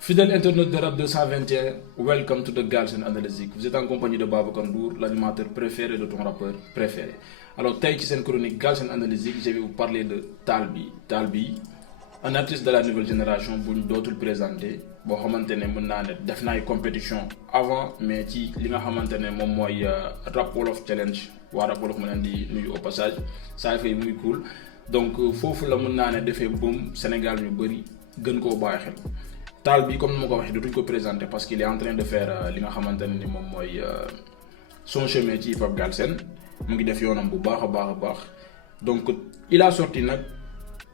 Fidèle internaute de Rap 221, welcome to the Galsen Analytique. Vous êtes en compagnie de Babacar Ndour, l'animateur préféré de ton rappeur préféré. Alors, tey ci seen chronique Galsen Analytique, je vais vous parler de Talbi. Talbi, un artiste de la nouvelle génération bu ñu dootul présenté boo xamante ne mën naa ne def na ay compétition avant mais ci li nga xamante ne moom mooy Rap Wolof Challenge waa Rap Wolof ma leen di nuyu au passage ça fait muy cool donc foofu la mën naa ne defee boom Sénégal yu bëri gën koo bàyyi xel. Talbi comme ni ma ko waxee dootuñu ko présenter parce qu'il est en train de faire li nga xamante ne ni moom mooy son chemin ci hip hop Galsen mu ngi def yoonam bu baax a baax donc il a sorti nag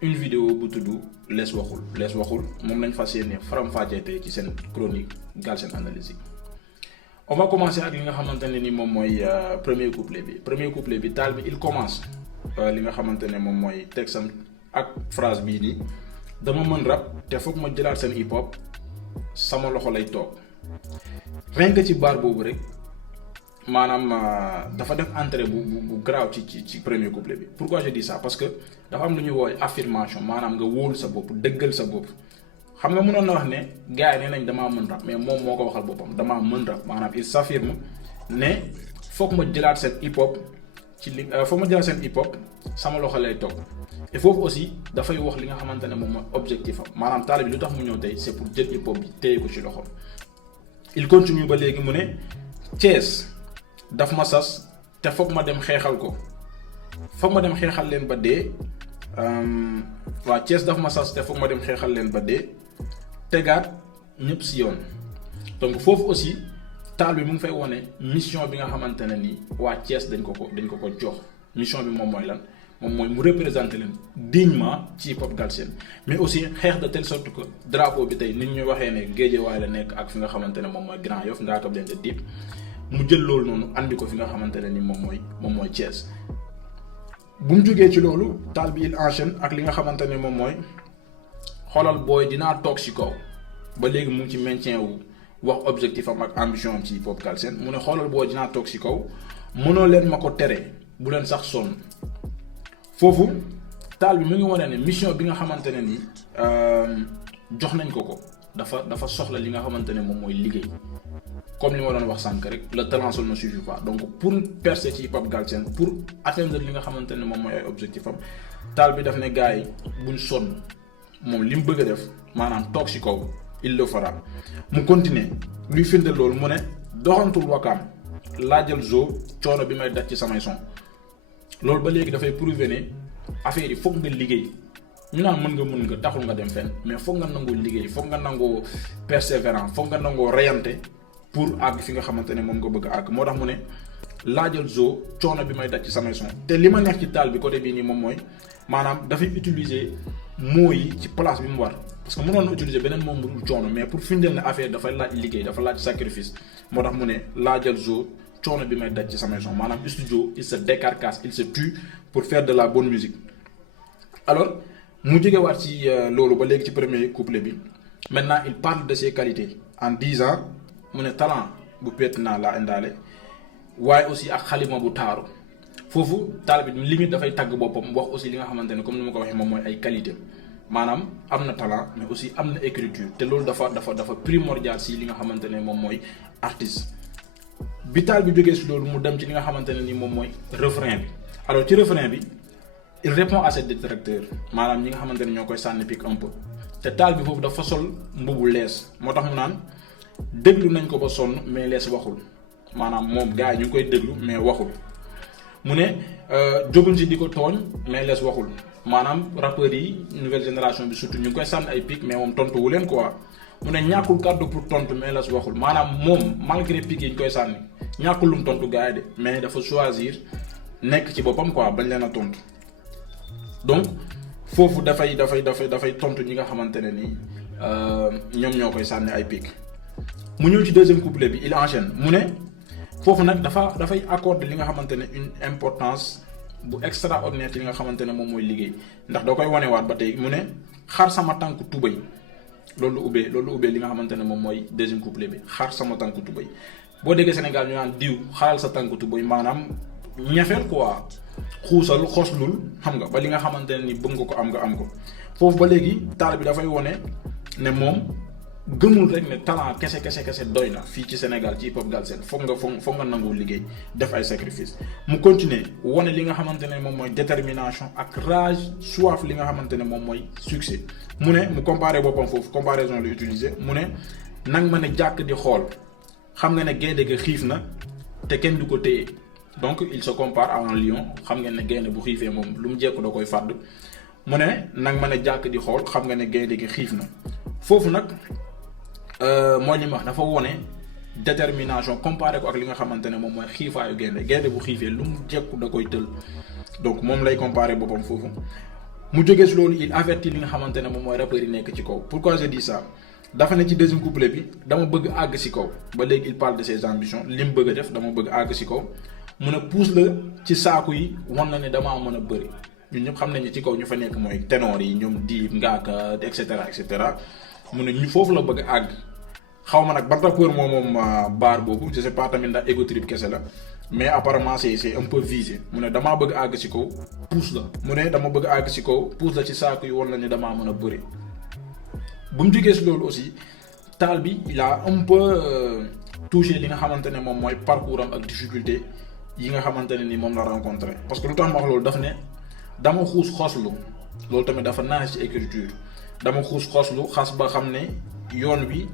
une vidéo bu tudd lees waxul moom lañ fas yéene faram-fàccee tey ci seen chronique Galsen Analytique. On va commencer ak li nga xamante ne ni moom mooy premier couplet bi Talbi il commence li nga xamante ne moom mooy texam ak phrase bii nii. dama mën rap te foog ma jëlaat seen hip hop sama loxo lay toog rien que ci baar boobu rek maanaam dafa def entrée bu grave ci premier couplet bi. Pourquoi je dis ça parce que dafa am lu ñuy woowee affirmation maanaam nga wóolu sa bopp dëggal sa bopp xam nga mënoon na wax ne gars yi nee nañ damaa mën rap mais moom moo ko waxal boppam damaa mën rap maanaam il s'affirme ne foog ma jëlaat seen hip hop sama loxo lay toog. Et foofu aussi dafay wax li nga xamante ne moom mooy objectif am maanaam Talbi lu tax mu ñëw tey c'est pour jël hip hop bi téye ko ci loxoom. Il continue ba léegi mu ne Thiès daf ma sas te foog ma dem xeexal ko foog ma dem xeexal leen ba dee waa Thiès daf ma sas te foog ma dem xeexal leen ba dee tegaat ñëpp si yoon donc foofu aussi Talbi mu ngi fay wone mission bi nga xamante ne ni waa Thiès dañ ko jox mission bi moom mooy lan. moom mooy mu représenter leen dignement ci hip hop Galsen mais aussi xeex de telle sorte que drapeau bi tey nit ñu waxee ne Guédiawaye la nekk ak fi nga xamante ne moom mooy Grand Yoff ngaa ko leen de Dip mu jël loolu noonu andi ko fi nga xamante ne ni moom mooy Thiès. bu mu jógee ci loolu Talbi il enchaîne ak li nga xamante ne moom mooy xoolal booy dinaa toog ci kaw ba léegi mu ngi ci maintien wu wax objectif am ak ambition am ci hip hop Galsen mu ne xoolal booy dinaa toog ci kaw mënoo leen ma ko tere bu leen sax sonn. foofu Talbi mu ngi wane ne mission bi nga xamante ne ni jox nañ ko dafa soxla li nga xamante ne moom mooy liggéey comme li ma doon wax sànq rek le talent seul ne suffit pas donc pour percer ci hip hop Galsen pour atteindre li nga xamante ne moom mooy ay objectif am Talbi daf ne gars yi buñ sonn moom li mu bëgg a def maanaam toog ci kaw il le fera mu continuer luy firndeel loolu mu ne doxantul wakaam laajal zo coono bi may daj ci samay son. loolu ba léegi dafay prouver ne affaire yi foog nga liggéey ñu naan mën nga taxul nga dem fenn mais foog nga nangoo liggéey foog nga nangoo persévérant foog nga nangoo reyante pour àgg fi nga xamante ne moom nga bëgg a àgg moo tax mu ne laajal zo coono bi may daj ci samay son te li ma neex ci Talbi côté bii nii moom mooy maanaam dafay utiliser mots yi ci place bi mu war parce que mënoon na utiliser beneen moom mu dul coono mais pour firndeel ne affaire dafay laaj liggéey dafa laaj sacrifice moo tax mu ne laajal zo coono bi may daj ci sama son maanaam studio il se décarcasse il se tue pour faire de la bonne musique. Alors mu jógewaat ci loolu ba léegi ci premier couplet bi maintenant il parle de ses qualités en disant mu ne talent bu pertinent laa indaale waaye aussi ak xalima bu taaru foofu Talbi limite dafay tagg boppam wax aussi li nga xamante ne comme ni ma ko waxee moom mooy ay qualité maanaam am na talent mais aussi am na écriture te loolu dafa primordial si li nga xamante ne moom mooy artiste. bi Talbi jógee si loolu mu dem ci li nga xamante ne ni moom mooy refrain bi alors ci refrain bi il répond à ses détracteurs maanaam ñi nga xamante ne ñoo koy sànni pic un peu te Talbi foofu dafa sol mbubu lees moo tax mu naan déglu nañ ko ba sonn mais lees waxul maanaam moom gars yi ñu ngi koy déglu mais waxul mu ne jóguñ si di ko tooñ mais lees waxul maanaam rappeurs yi nouvelle génération bi surtout ñu ngi koy sànni ay pic mais moom tontu wu leen quoi. mu ne ñàkkul kàddu pour tontu mais las waxul maanaam moom malgré pic yi ñu koy sànni ñàkkul lum tontu gars yi de mais dafa choisir nekk ci boppam quoi bañ leen a tontu donc foofu dafay tontu ñi nga xamante ne ni ñoom ñoo koy sànni ay pic mu ñëw ci deuxième couplet bi il enchaîne mu ne foofu nag dafay accorder li nga xamante ne une importance bu extraordinaire ci li nga xamante ne moom mooy liggéey ndax da koy wanewaat ba tey mu ne xar sama tànk tubay loolu ubbee li nga xamante ne moom mooy deuxième couplet bi xar sama tànk tubay boo déggee Sénégal ñu naan diw xaral sa tànk tubay maanaam ñefeel quoi xuusal xoslul xam nga ba li nga xamante ne ni bëgg nga ko am ko foofu ba léegi taal bi dafay wone ne moom gëmul rek ne talent kese doy na fii ci Sénégal ci hip hop Galsen foog nga nangu liggéey def ay sacrifice mu continuer wane li nga xamante ne moom mooy détermination ak rage soif li nga xamante ne moom mooy succès mu ne mu comparé boppam foofu comparaison la utiliser mu ne nang ma ne jàkk di xool xam nga ne gaynde ga xiif na te kenn du ko téye donc il se compare à un lion xam nga ne gaynde bu xiifee moom lu mu jekku da koy fàdd mu ne nang ma ne jàkk di xool xam nga ne gaynde gi xiif na foofu nag mooy li ma wax dafa wone détermination comparé ko ak li nga xamante ne moom mooy xiifaayu gaynde bu xiifee lu mu jekku da koy tël donc moom lay comparé boppam foofu mu jógee si loolu il avertit li nga xamante ne moom mooy rappeurs yi nekk ci kaw pourquoi je dis ça dafa ne ci deuxième couplet bi dama bëgg àgg si kaw ba léegi il parle de ses ambitions li mu bëgg a def dama bëgg àgg si kaw mu ne pousse la ci saaku yi wan na ne damaa mën a bëri ñun ñëpp xam nañu ci kaw ñu fa nekk mooy ténor yi ñoom Dip Ngaaka et cetera mu ne ñu foofu la bëgg a àgg xaw ma nag ban rappeur moom baar boobu je sais pas tamit ndax ego trip kese la mais apparemment c'est un peu visé mu ne damaa bëgg àgg si kaw pousse la mu ne dama bëgg àgg si kaw pousse la ci saaku yi wan na ne damaa mën a bëri bu mu jógee si loolu aussi taal bi il a un peu touché li nga xamante ne moom mooy parcours am ak difficulté yi nga xamante ne ni moom la rencontré parce que lu tax ma wax loolu daf ne dama xuus xoslu loolu tamit dafa naan ci écriture dama xuus xoslu xas ba xam ne yoon wi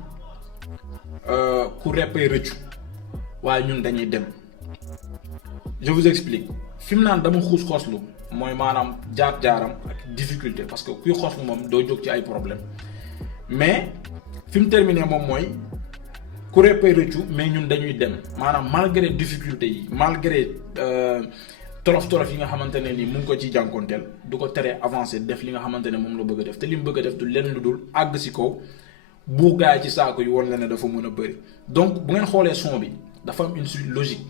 ku reppay rëccu waaye ñun dañuy dem je vous explique fi mu naan dama xuus xoslu mooy maanaam jaar-jaaram ak difficulté parce que kuy xoslu moom doo jóg ci ay problème mais fi mu terminé moom mooy ku reppay rëccu mais ñun dañuy dem maanaam malgré difficulté yi malgré tolof yi nga xamante ne ni mu ngi ko ci jànkoonteel du ko teree avancé def li nga xamante ne moom la bëgg a def te li mu bëgg a def du lenn lu dul àgg si kaw buur gaay ci saako yi woon la ne dafa mën a bëri donc bu ngeen xoolee son bi dafa am une suite logique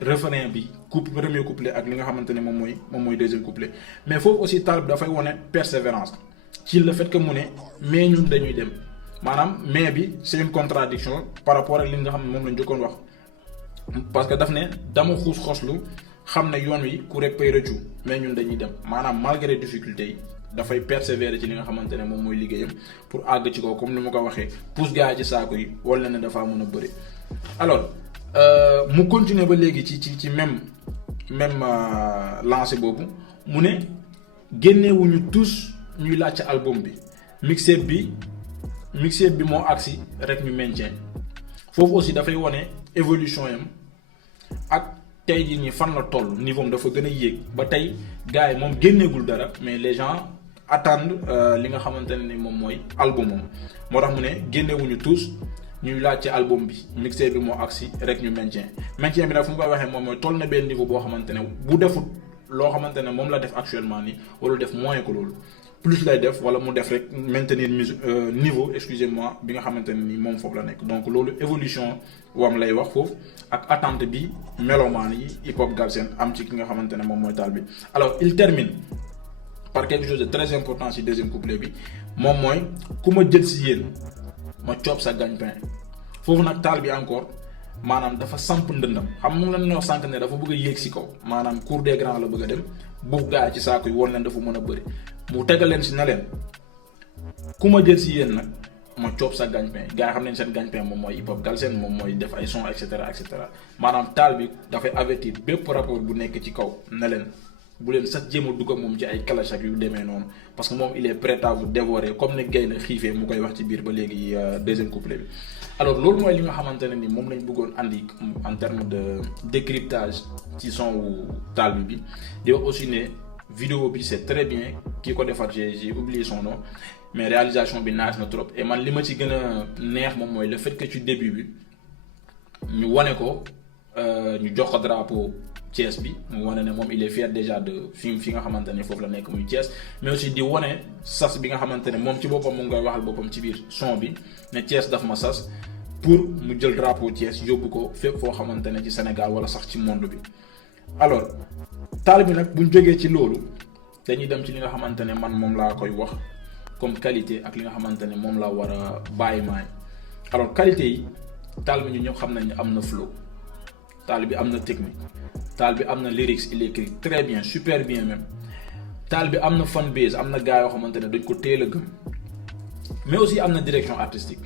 refrain bi premier couplet ak li nga xamante ne moom mooy deuxième couplet mais foofu aussi taal bi dafay wone persévérance ci le fait que mu ne mais ñun dañuy dem maanaam mais bi c'est une contradiction par rapport ak li nga xam ne moom lañ jëkkoon wax parce que daf ne dama xuus xoslu xam ne yoon wi ku reppay rëccu mais ñun dañuy dem maanaam malgré difficulté yi dafay persévérer ci li nga xamante ne moom mooy liggéeyam pour àgg ci kaw comme ni ma ko waxee pousse gars yi ci saako yi wala ne dafaa mën a bëri alors mu continuer ba léegi ci même lancé boobu mu ne génnewuñu tous ñuy laaj ci album bi mixtape bi moo agsi rek ñu maintien foofu aussi dafay wone évolution yam ak tey jii nii fan la toll niveau am dafa gën a yéeg ba tey gars yi moom génneegul dara mais les gens attendent li nga xamante ne ni moom mooy albumam moo tax mu ne génnewuñu tous ñuy laaj ci album bi mixtape bi moo agsi rek ñu maintien bi nag fu mu koy waxee moom mooy toll na benn niveau boo xamante ne bu defut loo xamante ne moom la def actuellement nii wala def moins que loolu plus lay def wala mu def rek maintenir niveau excusez-moi bi nga xamante ne ni moom foofu la nekk donc loolu évolution wam lay wax foofu ak attente bi mélomane yi hip hop Galsen am ci ki nga xamante ne moom mooy taal bi alors il termine par quelque chose de très important ci deuxième couplet bi moom mooy ku ma jël si yéen ma coob sa gagne-pain foofu nag taal bi encore maanaam dafa samp ndëndam xam mu leen wax sànq ne dafa bëgg a yéeg si kaw maanaam cour des grands la bëgg a dem buuf gaa ci saako yi woon leen dafa mën a bëri mu tegal leen si na leen ku ma jël si yéen nag ma coob sa gagne-pain gaa yi xam nañ seen gagne-pain moom mooy hip hop Galsen moom mooy def ay son et cetera maanaam taal bi dafay avertir bépp rapport bu nekk ci kaw na leen bu leen sax jéem a dugg ak moom ci ay clash ak yu demee noonu parce que moom il est prêt à vous dévorer comme ne gay na xiifee mu koy wax ci biir ba léegi deuxième couplet bi alors loolu mooy li nga xamante ne ni moom lañ bëggoon andi en terme de décryptage ci son wu taal bi di wax aussi ne vidéo bi c'est très bien kii ko defar j'ai oublié son nom mais réalisation bi naaj na trop et man li ma ci gën a neex moom mooy le fait que ci début bi ñu wane ko ñu jox ko drapeau Thiès bi mu wane ne moom il est fier déjà de fi nga xamante ne foofu la nekk muy Thiès mais aussi di wane sas bi nga xamante ne moom ci boppam mu ngi koy waxal boppam ci biir son bi ne Thiès daf ma sas pour mu jël drapeau Thiès yóbbu ko fépp foo xamante ne ci Sénégal wala sax ci monde bi. alors taal bi nag buñ jógee ci loolu dañuy dem ci li nga xamante ne man moom laa koy wax comme qualité ak li nga xamante ne moom laa war a bàyyi maay. alors qualité yi taal bi ñu ñëpp xam nañ ne am na flow, taal bi am na technique, taal bi am na lyrics, il écrit très bien, super bien même. taal bi am na fan base, am na gars yoo xamante ne dañ ko teel a gëm, mais aussi am na direction artistique.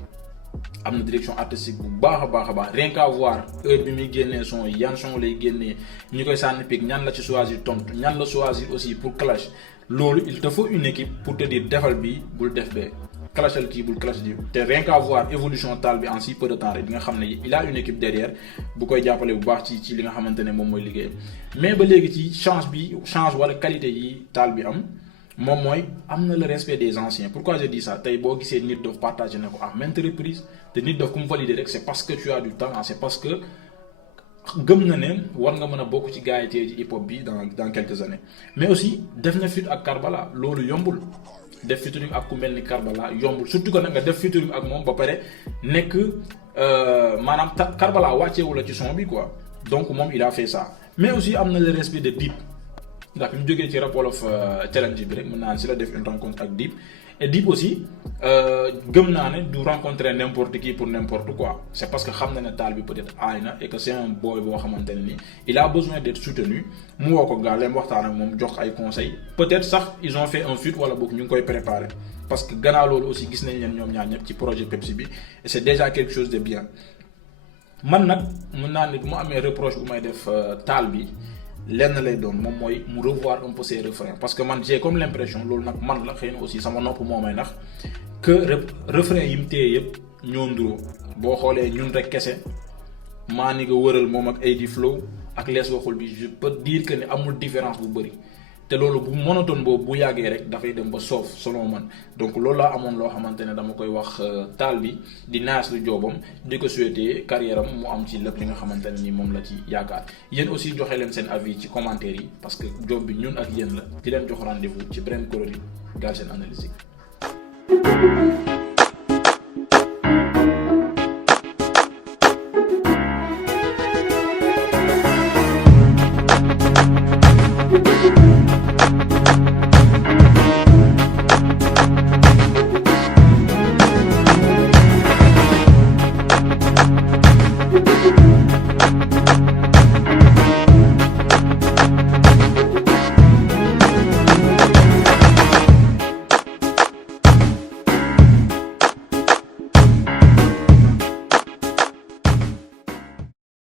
am na direction artistique bu baax a baax rien qu'à voir heure bi muy génnee son yan son lay génnee ñu koy sànni pic ñan la ci choisir tontu ñan la choisir aussi pour clash loolu il te faut une équipe pour te dire defal bi bul def bee clashal kii bul clash di te rien qu'à voir évolution taal bi en si peu de temps rek di nga xam ne il a une équipe derrière bu koy jàppale bu baax ci li nga xamante ne moom mooy liggéeyam mais ba léegi ci change wala qualité yi taal bi am moom mooy am na le respect des anciens. Pourquoi je dis ça? tey boo gisee Nit Doff partager na ko à maintes reprises te Nit Doff ku mu valider rek c'est parce que tu as du talent, c'est parce que gëm na ne war nga mën a bokk ci gars yi tey ci hip hop bi dans quelques années. mais aussi def na feat ak Karbala loolu yombul, def featuring ak ku mel ni Karbala yombul, surtout que nag nga def featuring ak moom ba pare nekk maanaam Karbala wàcceewu la ci son bi quoi. donc moom il a fait ça. mais aussi am na le respect de Dip, ndax bi mu jógee ci Rap Wolof challenge bi rek mën naa si la def une rencontre ak Dip, et Dip aussi gëm naa ne du rencontrer n'importe qui pour n'importe quoi. c'est parce que xam na ne taal bi peut-être aay na et que c'est un boy boo xamante ne ni il a besoin d'être soutenu. mu woo ko gaaleem waxtaan ak moom jox ay conseils, peut-être sax ils ont fait un feat wala boog ñu ngi koy préparer parce que gannaaw loolu aussi gis nañ leen ñoom ñaar ñëpp ci projet Pepsi bi et c'est déjà quelque chose de bien. man nag mën naa ne bu ma amee reproche bu may def taal bi lenn lay doon moom mooy mu revoir un peu ses refrains parce que man j'ai comme l'impression loolu nag man la xëy na aussi sama nopp moo may nax que refrain yi mu téye yëpp ñoo nduroo. boo xoolee ñun rek kese maa ni nga wëral moom ak AD Flow ak lees waxul bi je peux dire que ne amul différence bu bëri te loolu bu monotone boobu bu yàggee rek dafay dem ba soof selon man. donc loolu laa amoon loo xamante ne dama koy wax taal bi di naas lu joobam di ko souhaiter carrière am mu am ci lépp li nga xamante ne ni moom la ci yaakaar. yéen aussi joxe leen seen avis ci commentaire yi parce que job bi ñun ak yéen la di leen jox rendez-vous ci beneen coloris Galsen Analytique.